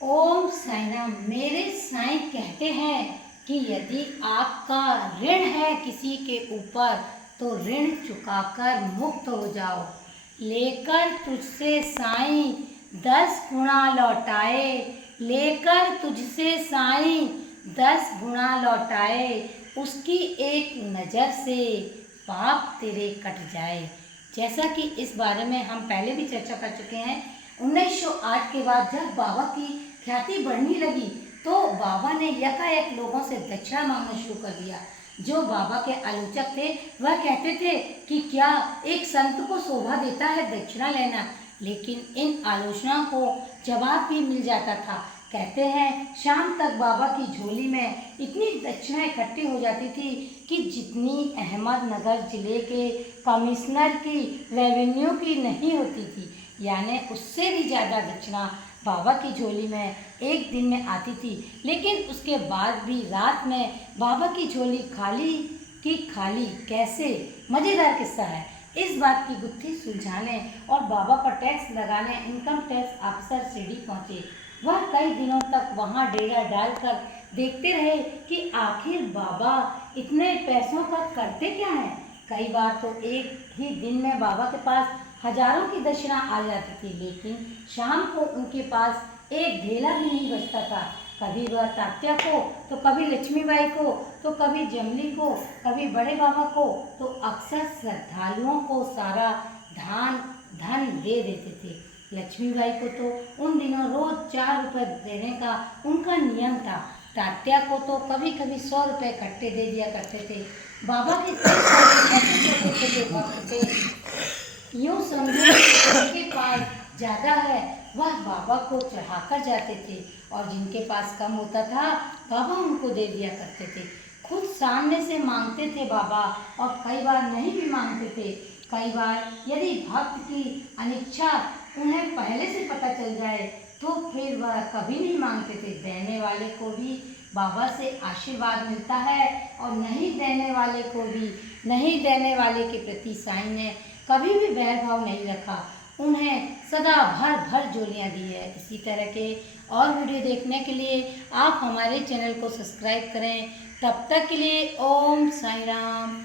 ओम साईं राम। मेरे साईं कहते हैं कि यदि आपका ऋण है किसी के ऊपर तो ऋण चुकाकर मुक्त हो जाओ। लेकर तुझसे साईं 10 गुना लौटाए, लेकर तुझसे साईं 10 गुना लौटाए। उसकी एक नज़र से पाप तेरे कट जाए। जैसा कि इस बारे में हम पहले भी चर्चा कर चुके हैं। 1908 के बाद जब बाबा की ख्याति बढ़ने लगी तो बाबा ने यकायक लोगों से दक्षिणा मांगना शुरू कर दिया। जो बाबा के आलोचक थे वह कहते थे कि क्या एक संत को शोभा देता है दक्षिणा लेना, लेकिन इन आलोचनाओं को जवाब भी मिल जाता था। कहते हैं शाम तक बाबा की झोली में इतनी दक्षिणा इकट्ठी हो जाती थी कि जितनी अहमदनगर जिले के कमिश्नर की रेवेन्यू की नहीं होती थी, यानी उससे भी ज़्यादा दक्षिणा बाबा की झोली में एक दिन में आती थी। लेकिन उसके बाद भी रात में बाबा की झोली खाली की खाली कैसे, मज़ेदार किस्सा है। इस बात की गुत्थी सुलझाने और बाबा पर टैक्स लगाने इनकम टैक्स अफसर शिरडी पहुँचे। वह कई दिनों तक वहाँ डेरा डालकर देखते रहे कि आखिर बाबा इतने पैसों का करते क्या हैं। कई बार तो एक ही दिन में बाबा के पास हजारों की दक्षिणा आ जाती थी, लेकिन शाम को उनके पास एक ढेला भी नहीं बचता था। कभी वह तात्या को, तो कभी लक्ष्मीबाई को, तो कभी जमनी को, कभी बड़े बाबा को, तो अक्सर श्रद्धालुओं को सारा धन दे देते थे। लक्ष्मीबाई को तो उन दिनों रोज 4 रुपये देने का उनका नियम था। तात्या को तो कभी कभी 100 रुपये इकट्ठे दे दिया करते थे। बाबा के ऐसे छोटे भक्त थे, यूँ समझो जिनके पास ज़्यादा है वह बाबा को चढ़ाकर जाते थे, और जिनके पास कम होता था बाबा उनको दे दिया करते थे। खुद सामने से मांगते थे बाबा, और कई बार नहीं भी मांगते थे। कई बार यदि भक्त की अनिच्छा उन्हें पहले से पता चल जाए तो फिर वह कभी नहीं मांगते थे। देने वाले को भी बाबा से आशीर्वाद मिलता है, और नहीं देने वाले को भी, नहीं देने वाले के प्रति साईं ने कभी भी बैरभाव नहीं रखा, उन्हें सदा भर भर झोलियाँ दी है। इसी तरह के और वीडियो देखने के लिए आप हमारे चैनल को सब्सक्राइब करें। तब तक के लिए ओम साईं राम।